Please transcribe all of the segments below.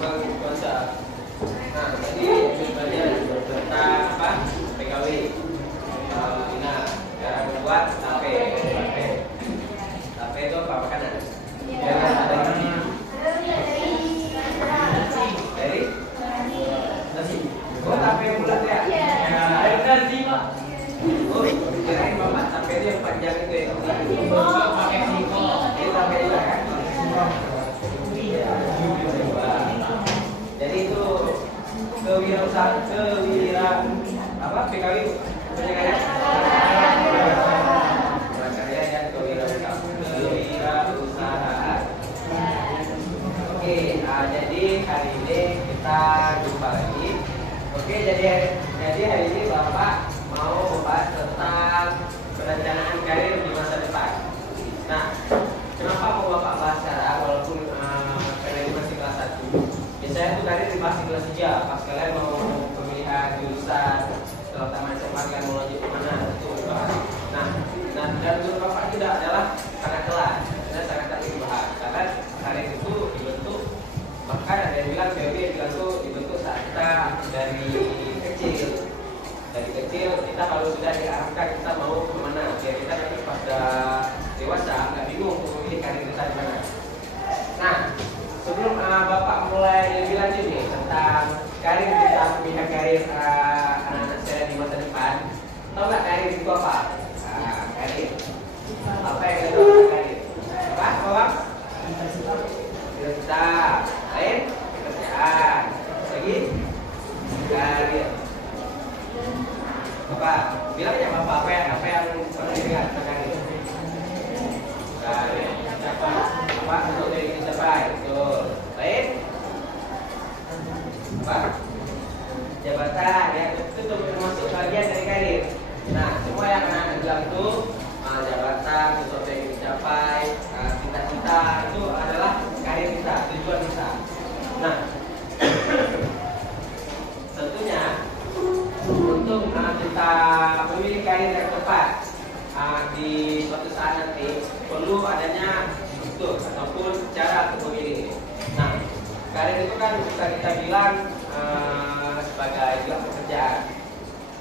kuasa. Nah, jadi misalnya tentang apa? PKW. Nah, cara membuat tape. Tape itu apa makanan? Ya, dari nasi. Oh, tape bulat ya? Dari nasi, Pak. Oh, kirain Bapak tape itu yang panjang itu ya? Pakai singkong. Ini tape juga kan? Jadi itu kewirausahaan apa PKW penjagaan prakarya dan kewirausahaan. Oke, jadi hari ini kita jumpa lagi. Oke, jadi hari ini Bapak mau membahas tentang perencanaan karir di masa depan. Nah, kenapa mau Bapak bahas sekarang walaupun karena ini masih kelas 1? Biasanya tuh karir dibahas di kelas 3 pas kalian mau pemilihan jurusan setelah tamat SMA kalian mau lanjut kemana itu dibahas. Nah dan menurut Bapak juga adalah sangat kelas dan sangat tak dibahas karena karir itu dibentuk, bahkan ada yang bilang teori yang bilang tuh dibentuk saat kita dari kecil kita kalau sudah diarahkan kita mau kemana biar kita nanti pada dewasa nggak bingung untuk memilih karir kita di mana. Nah, sebelum Bapak mulai lebih lanjut nih tentang karir kita, pemilihan karir anak-anak saya di masa depan, tahu nggak karir itu apa? Karir. Apa yang kita tahu tentang karir? Apa? Cita-cita. Lain? Pekerjaan. Lagi? Karir. Bapak, bilang ya Bapak apa yang pernah dilihat tentang karir? Karir. Apa untuk diri kita capai? Betul. Baik. Apa? Jabatan ya, itu termasuk bagian dari karir. Nah, semua yang anak bilang itu jabatan, sesuatu yang dicapai, cita-cita itu adalah karir kita, tujuan kita. Nah, tentunya untuk kita memilih karir yang tepat di suatu saat nanti perlu adanya struktur ataupun cara untuk memilih. Nah, karir itu kan bisa kita bilang sebagai juga pekerjaan.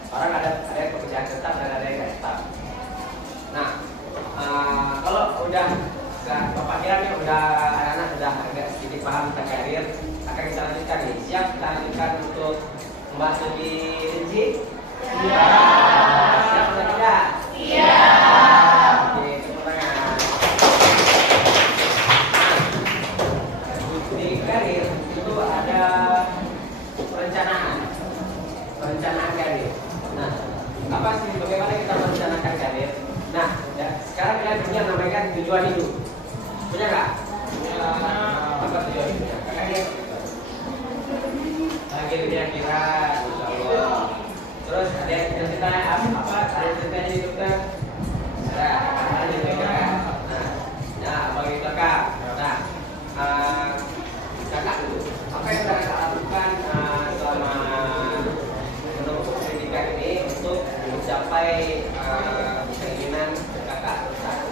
Orang ada yang pekerjaan tetap dan ada yang tidak tetap. Nah, kalau udah Bapak kiranya udah anak-anak udah agak sedikit paham tentang karir, akan kita lanjutkan nih. Siap kita lanjutkan untuk membahas lebih rinci? Siap atau tidak? Siap. Oke, tepuk tangan. Di karir itu ada perencanaan karir. Nah, apa sih bagaimana kita merencanakan karir? Nah, ya, sekarang kalian punya namanya tujuan hidup. Punya nggak? Apa tujuan hidupnya? Kakaknya? Lagi kira-kira, insya Allah. Terus ada yang ceritanya apa? Ada yang ceritanya hidupnya? Ada yang ceritanya. Nah, bagi kakak. Nah, kakak dulu. Apa yang kakak lakukan selama menempuh pendidikan ini untuk mencapai keinginan kakak saat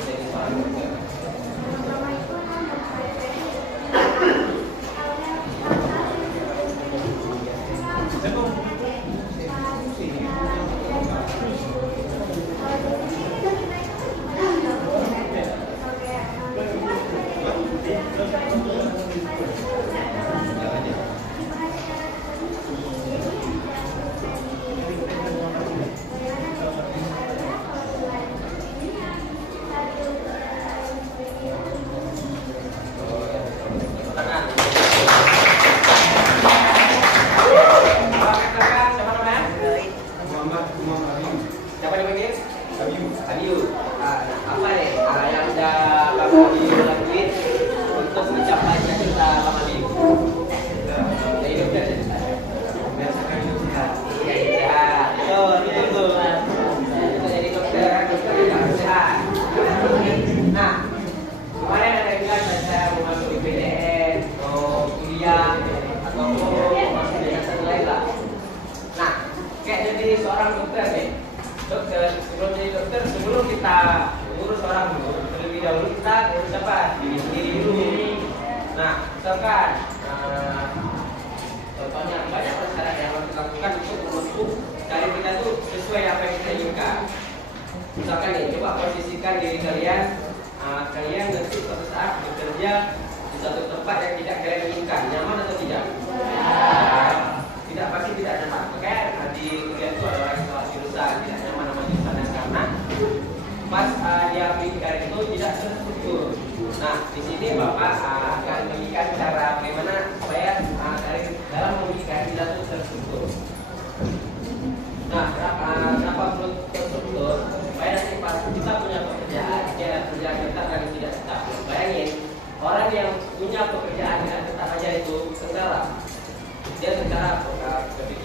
menjadi seorang dokter? Sebelum kita urus orang dulu, terlebih dahulu kita urus apa? Diri sendiri dulu. Nah, misalkan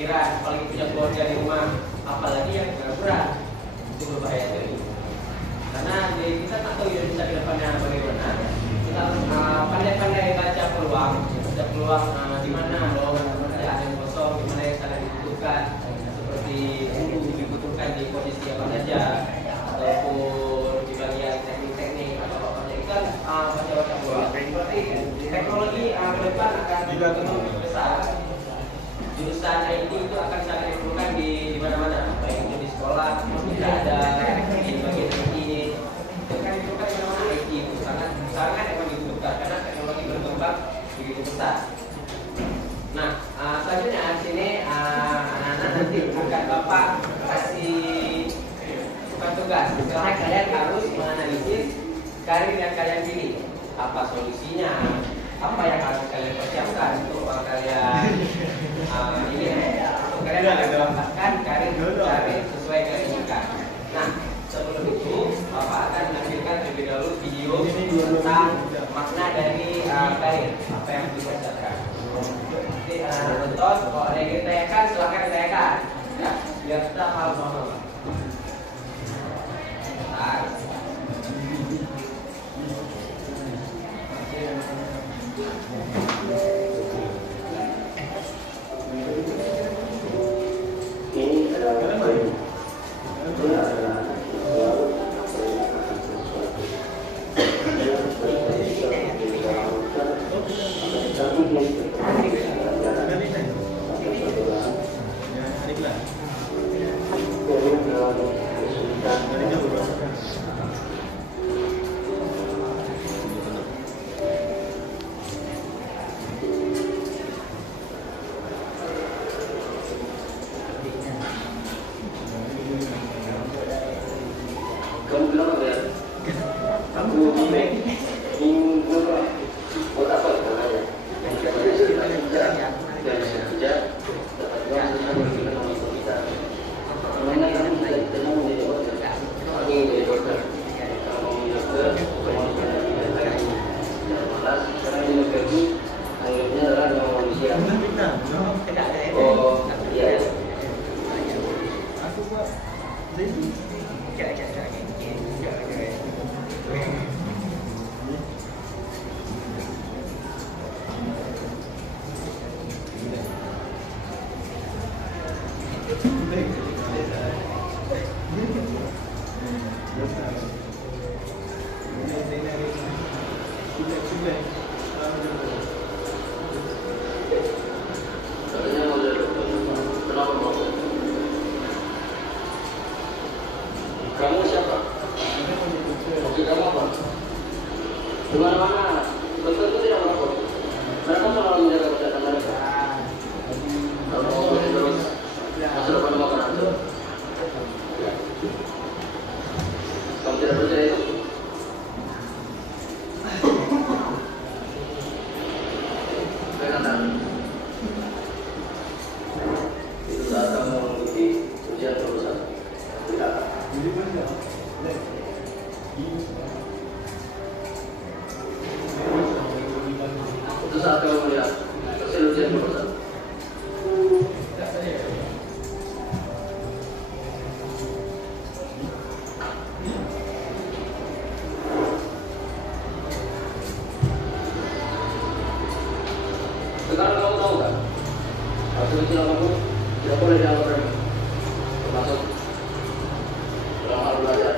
pikiran, apalagi punya keluarga di rumah, apalagi yang berat-berat, itu berbahaya sekali. Karena kita tak tahu Indonesia ke depannya bagaimana. Kita harus pandai-pandai baca peluang di mana pekerjaan yang kosong, di mana yang sangat dibutuhkan, seperti guru dibutuhkan di posisi apa saja, ataupun di bagian teknik-teknik atau apa saja. Itu kan baca-baca peluang. Berarti teknologi ke depan akan berkembang besar. Jurusan IT itu akan sangat diperlukan di mana-mana, baik itu di sekolah, tidak ada di bagian IT ini. Itu kan diperlukan di mana-mana IT itu sangat emang dibutuhkan karena teknologi berkembang begitu besar. Nah, selanjutnya di sini anak-anak nanti akan Bapak kasih tugas. Sekarang kalian harus menganalisis karir yang kalian pilih. Apa solusinya? Apa yang harus kalian persiapkan untuk kalian kalian akan mendapatkan karir sesuai kalian inginkan. Nah, sebelum itu Bapak akan menampilkan terlebih dahulu video tentang makna dari karir, apa yang dipersiapkan. Nanti nonton, kalau ada yang ditanyakan silakan ditanyakan. Ya, biar kita paham sama-sama. Kamu siapa? Maksud kamu apa? Di mana-mana, betul itu tidak melapor. Mereka selalu menjaga kesehatan mereka. Kalau mau terus masa depan mau berancur. Kamu tidak percaya itu? Pegang tangan. Itu saat kamu mengikuti ujian kelulusan. Tidak. Itu saat kamu melihat hasil ujian kelulusan. Sekarang kamu tahu kan? Hasil kecil apapun tidak boleh dianggap remeh, termasuk dalam hal belajar.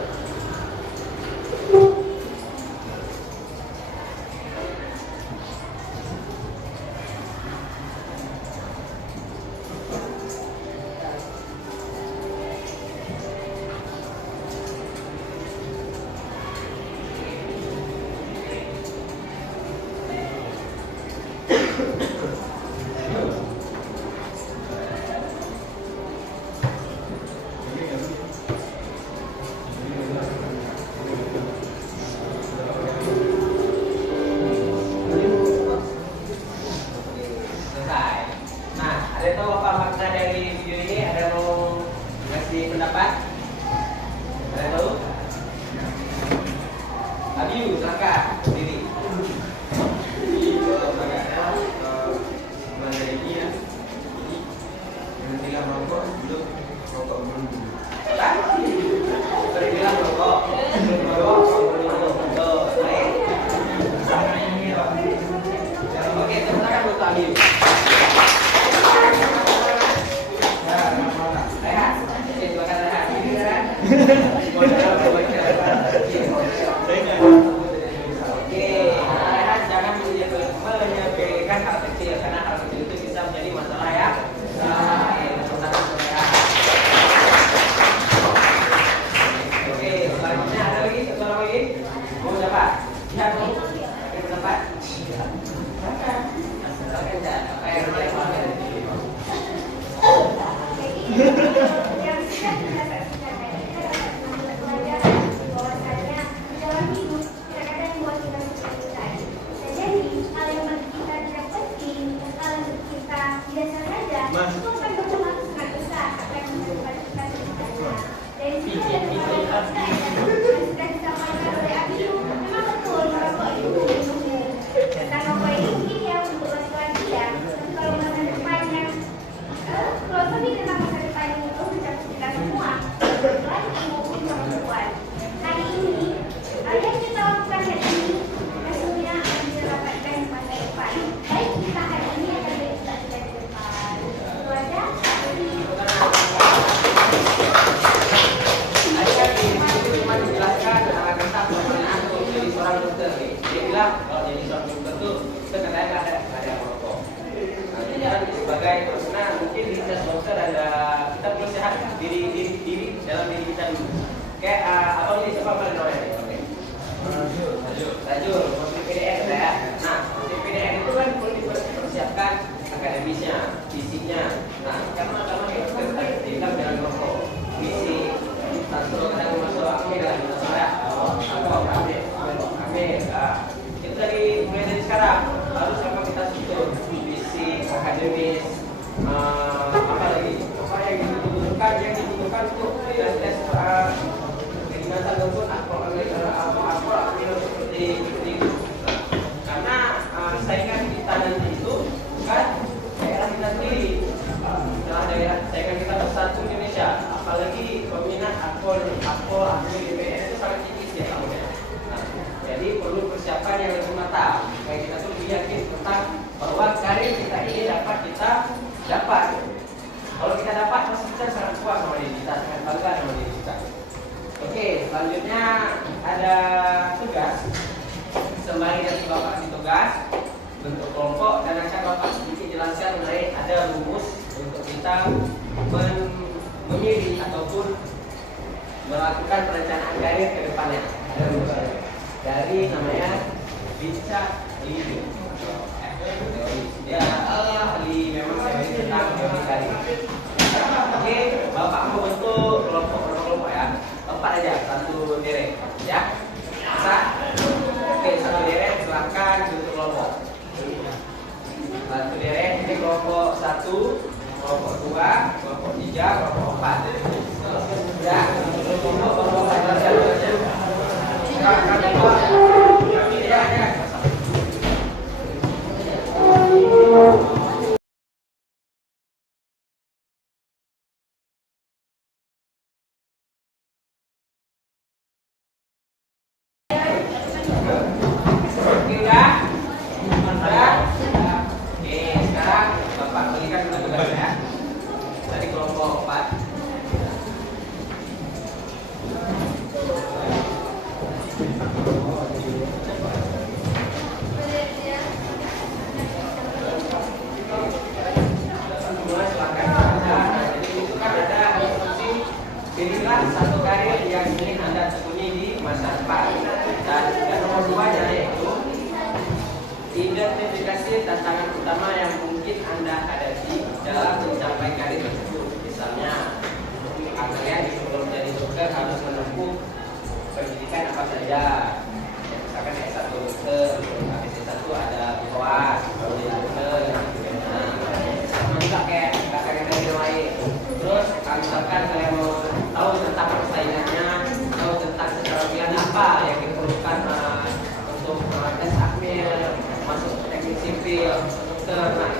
yang pakai dari sini. Yang sudah kita saksikan tadi kita dapat mengambil pelajaran bahwasanya di dalam hidup kadang-kadang membuat kita seperti tadi. Dan jadi hal yang bagi kita tidak penting, hal yang bagi kita biasa saja, itu akan berpengaruh sangat besar apa yang menjadi kita sebenarnya. Dari situ ada kesalahan kita yang sudah disampaikan oleh Abiyu. Memang betul merokok itu membunuh. Tentang rokok ini mungkin ya untuk laki-laki ya. Tapi kalau masa depannya, kalau kami tentang masa depan itu mencakup kita semua, laki maupun perempuan. Hari ini, yang kita lakukan hari ini, hasilnya akan kita dapatkan di masa depan. Baik kita hari ini akan baik kita di masa depan. Itu aja. Cuma dijelaskan tentang pertanyaan untuk jadi seorang dokter nih. Dia bilang kalau jadi seorang dokter tuh kita katanya nggak ada merokok. Nah, jadi kan sebagai personal mungkin di tes dokter ada kita perlu sehat diri dalam diri kita dulu. Kayak abang ini siapa paling orang ini? Oke. Rajul, masuk PDN ya. Nah, di PDN itu kan perlu dipersiapkan akademisnya, fisiknya. Nah, karena kita tidak jangan merokok. Fisik satu kadang masuk akhir lagi masuk ya kami itu mulai dari sekarang harus apa kita susun fisik akademis apa lagi apa yang dibutuhkan untuk tes kedinasan maupun apa seperti itu karena saingan kita nanti itu kan daerah kita sendiri daerah saingan kita besar di Indonesia apalagi peminat akpol di PDN itu sangat tinggi ya tahunnya. Nah, jadi perlu persiapan yang lebih matang supaya kita tuh lebih yakin tentang bahwa karir kita ini dapat kita dapat. Kalau kita dapat pasti kita sangat puas sama diri kita, sangat bangga sama diri kita. Oke, selanjutnya ada tugas. Sembari dari Bapak kasih tugas bentuk kelompok dan akan Bapak sedikit jelaskan mengenai ada rumus untuk kita memilih ataupun melakukan perencanaan karir ke depannya. Ada rumusnya dari namanya Bica Lidu. Ya ahli memang saya tentang teori karir. Oke, Bapak mau bentuk kelompok ya. Empat aja, satu derek ya. Bisa? Oke, satu derek silakan bentuk kelompok. Satu derek ini kelompok 1, kelompok 2, kelompok 3, kelompok 4. Ya, kelompok 4 aja. Ya. Satu karir yang ingin Anda tekuni di masa depan. Dan nomor 2 yaitu identifikasi tantangan utama yang mungkin Anda hadapi dalam mencapai karir tersebut. Misalnya, kalian sebelum jadi dokter harus menempuh pendidikan apa saja. Ya, misalkan S1 dokter, habis S1 ada UAS, baru jadi dokter. Sama juga kayak kakak-kakak yang lain. Terus, misalkan kalian mau tahu tentang persaingannya, tahu tentang secara pilihan apa yang diperlukan untuk tes akmil, masuk teknik sipil, dokter. Nah,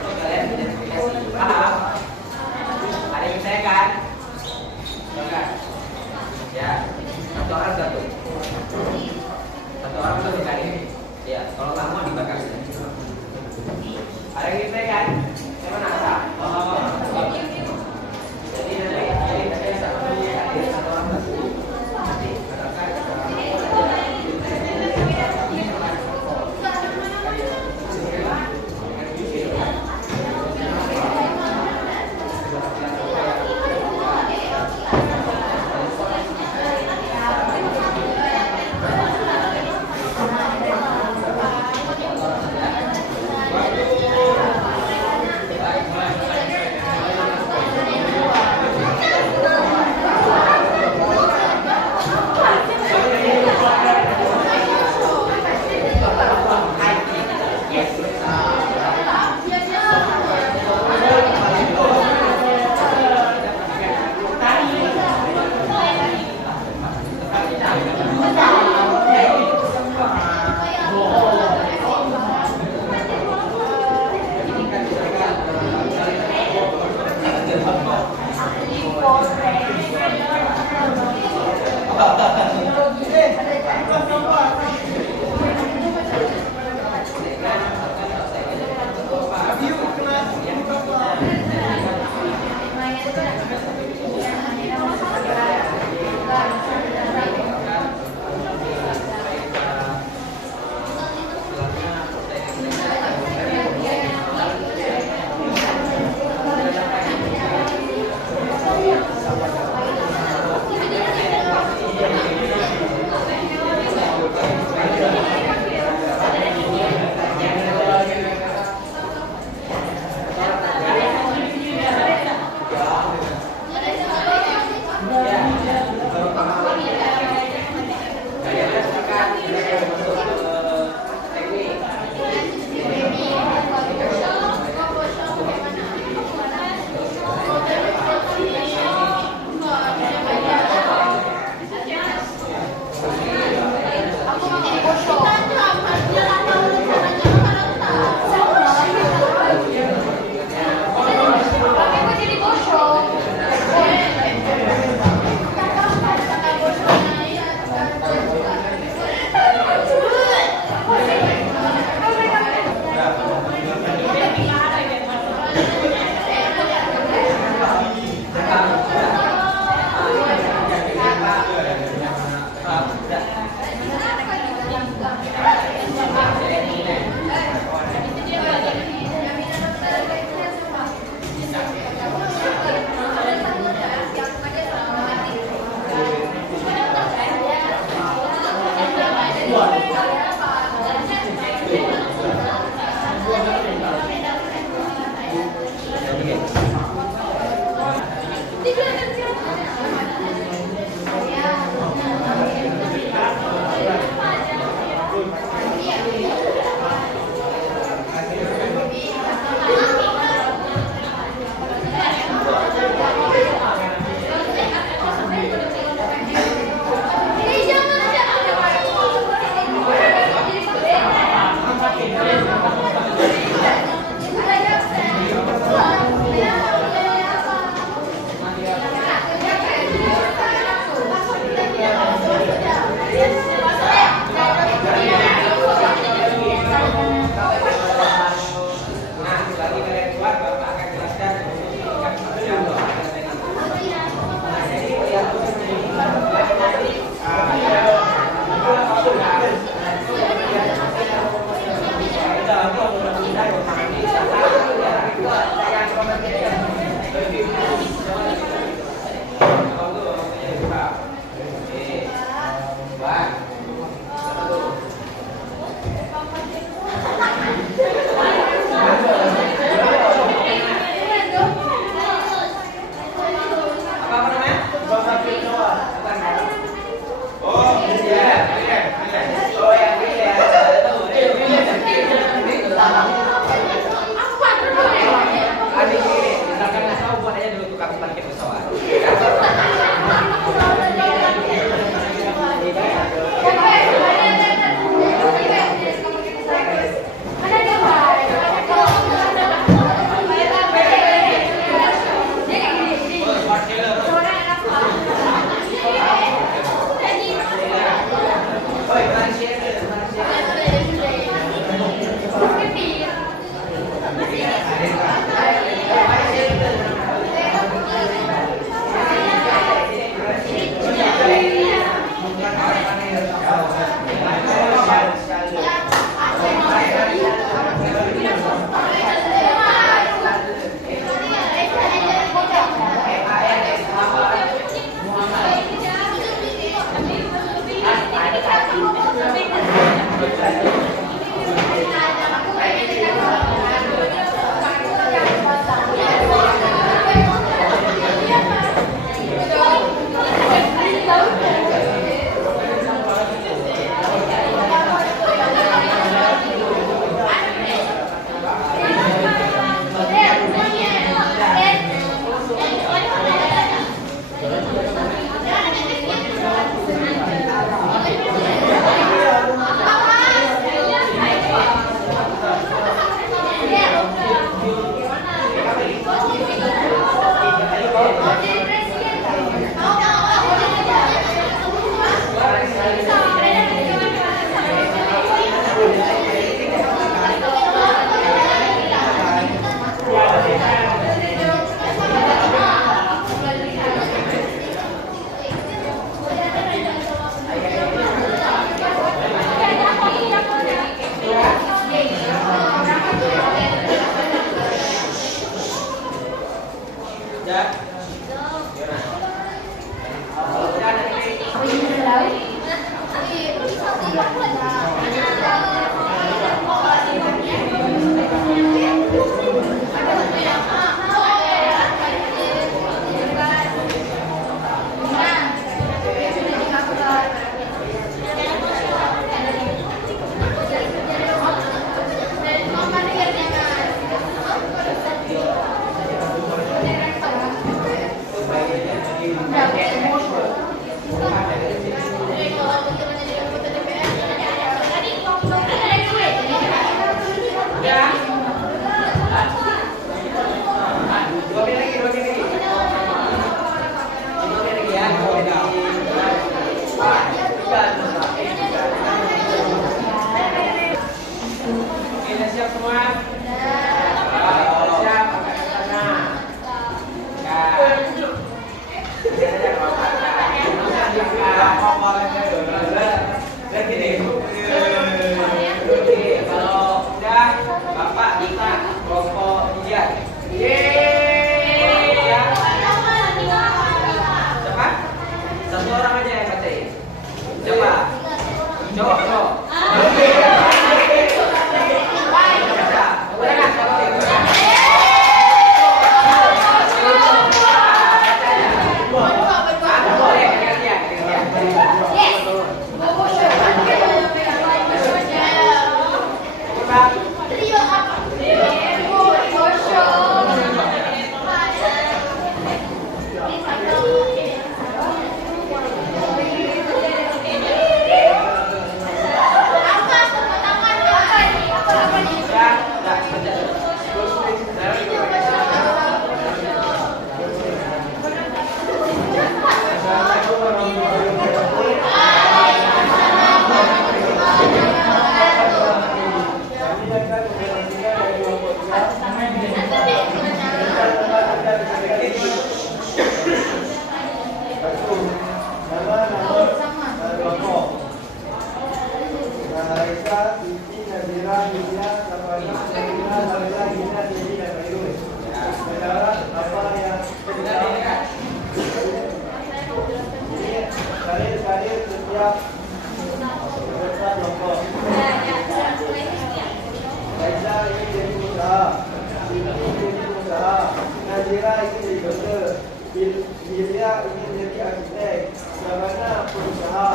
Nazira ingin jadi dokter, Hilya ingin menjadi arsitek, Syabana pengusaha,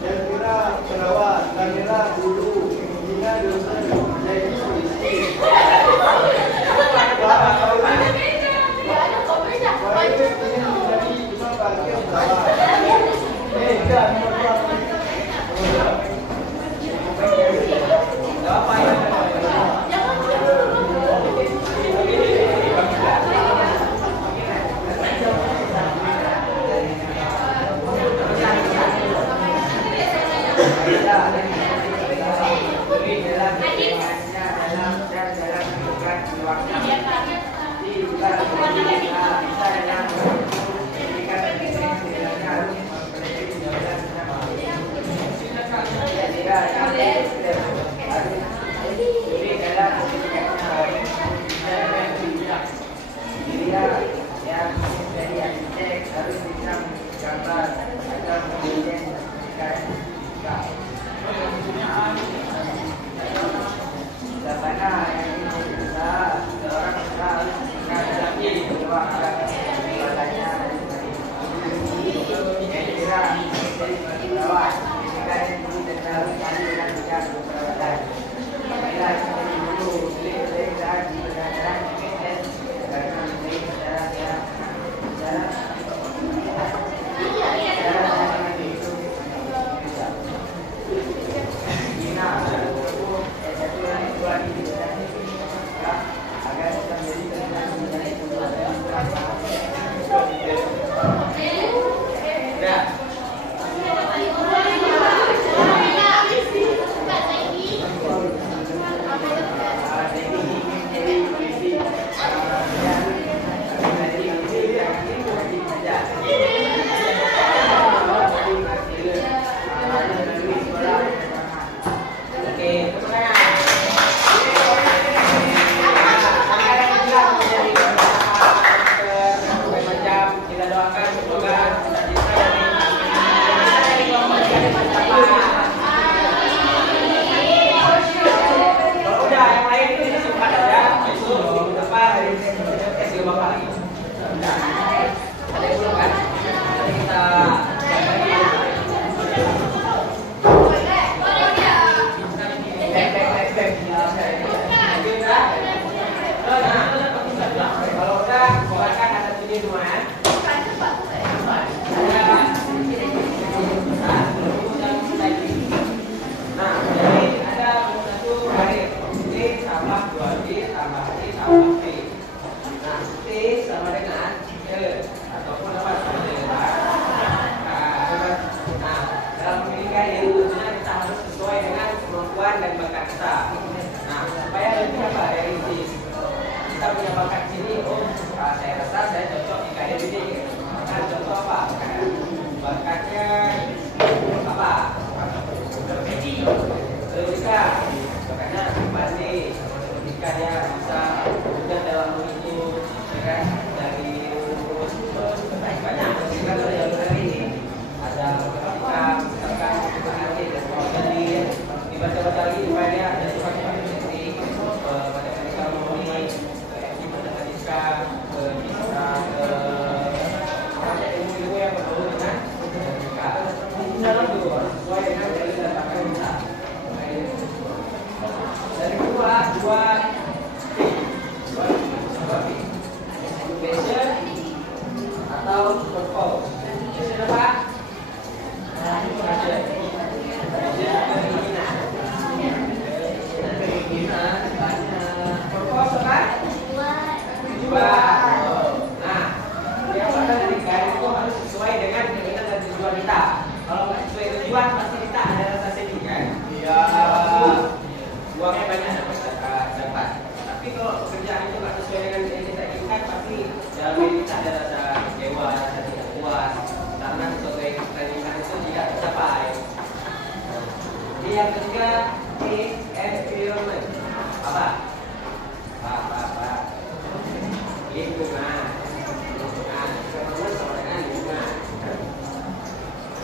Elvira perawat, Daniela guru, Dina dosen, jadi polisi. Wahyu ingin menjadi tukang parkir perawat. Jangan Apa ya?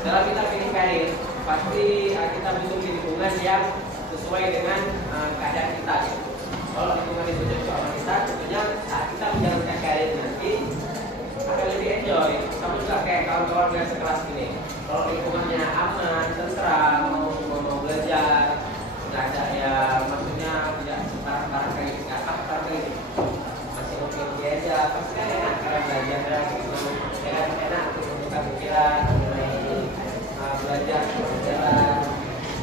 Dalam kita pilih karir, pasti kita butuh lingkungan yang sesuai dengan keadaan kita. Kalau lingkungan itu cocok sama kita, tentunya saat kita menjalankan karir nanti pasti kan enak karena belajar gitu, enak untuk membuka pikiran mengenai belajar berjalan.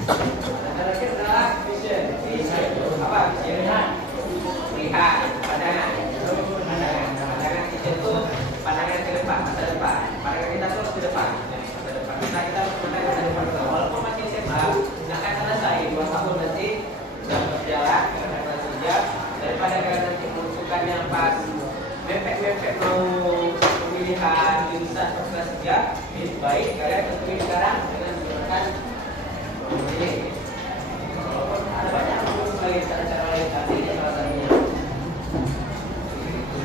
Nah, terakhir adalah vision. Apa vision? Lihat pandangan. Pandangan vision itu pandangan ke depan, masa depan. Pandangan kita terus ke depan. Masa depan kita harus pandang masa depan. Walaupun masih SMA, nggak akan selesai 2 tahun nanti sudah berjalan karena kerja. Daripada kalian nanti menentukan yang pas mepet mau pemilihan jurusan kelas 3, lebih baik kalian tentuin sekarang dengan menggunakan ini. Ada banyak sekali cara-cara lain, tapi ini salah satunya.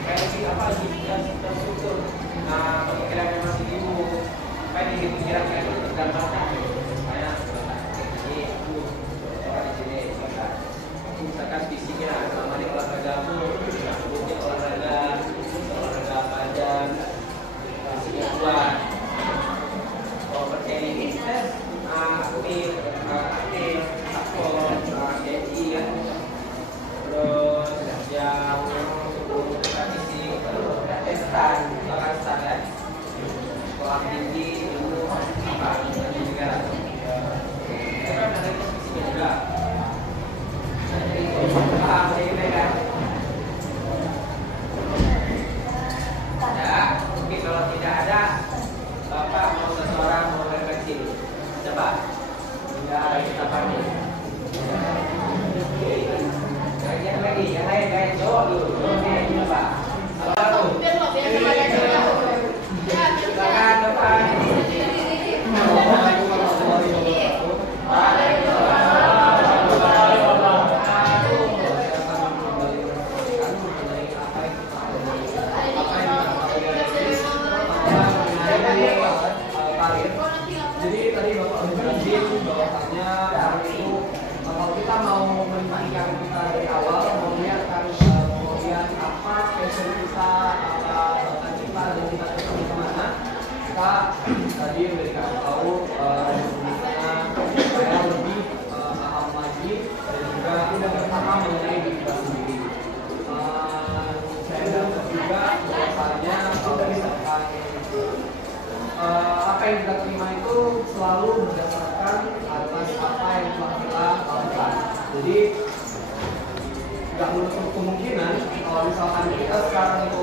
Kayak di apa sih yang terstruktur, pemikiran yang masih bingung, kayak di pikiran kayak itu tergambarkan. Banyak ini orang di sini. Misalkan fisiknya, namanya olahraga mungkin olahraga apa aja, fisiknya kuat. Kalau percaya ini aktif, DI ya, terus yang fisik, testan ya, sekolah tinggi, ilmu apa, dan juga itu kan ada fisiknya juga. Paham ini kan? Ya, mungkin kalau tidak ada, Bapak mau seseorang mau refleksi. Coba. Tidak ada kita panik. Yang lain jawab dulu. Oke, coba. Apa tuh? Silakan depan. Jadi tadi Bapak menjelaskan bahwasanya itu kalau kita mau meningkatkan kita dari awal, mau lihat apa passion kita, apa bakat kita dan kita ketemu kemana, kita tadi memberikan tahu bagaimana saya lebih paham lagi dan juga pertama mengenai diri kita sendiri. Saya dapat juga bahwasanya kalau misalkan apa yang kita terima itu selalu berdasarkan atas apa yang telah kita lakukan. Jadi nggak menutup kemungkinan kalau misalkan kita sekarang itu